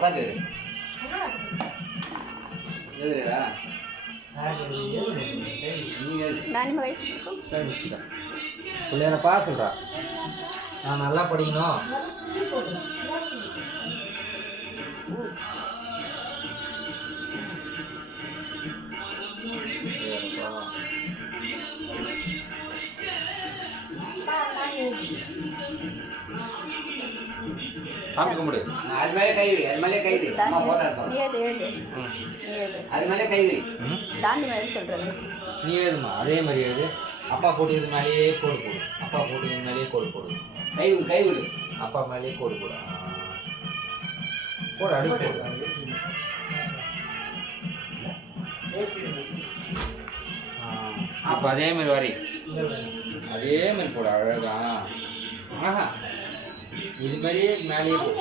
உட்காந்து எழுதுறா பிள்ளையாரப்பா சொல்கிறா நான் நல்லா படிக்கணும். சாமி கும்பிடு. அது மேலே கை வை, அது மேலே கை வை. அம்மா போட்டா இருப்பாங்க. அது மேலே கை வை. தாண்டி மேலே சொல்கிறது நீ எழுதுமா அதே மாதிரி எழுது. அப்பா போட்டது மேலேயே கோடு போடு. அப்பா போட்டது மேலேயே கோடு போடு. கை விடு, கை விடு. அப்பா மேலேயே கோடு போடு. போடு அடுப்பு போடு. அப்போ அதே மாதிரி வரி அதே மாதிரி போடு. அழகா ஆஹா இது மாதிரியே மேலேயே போடு.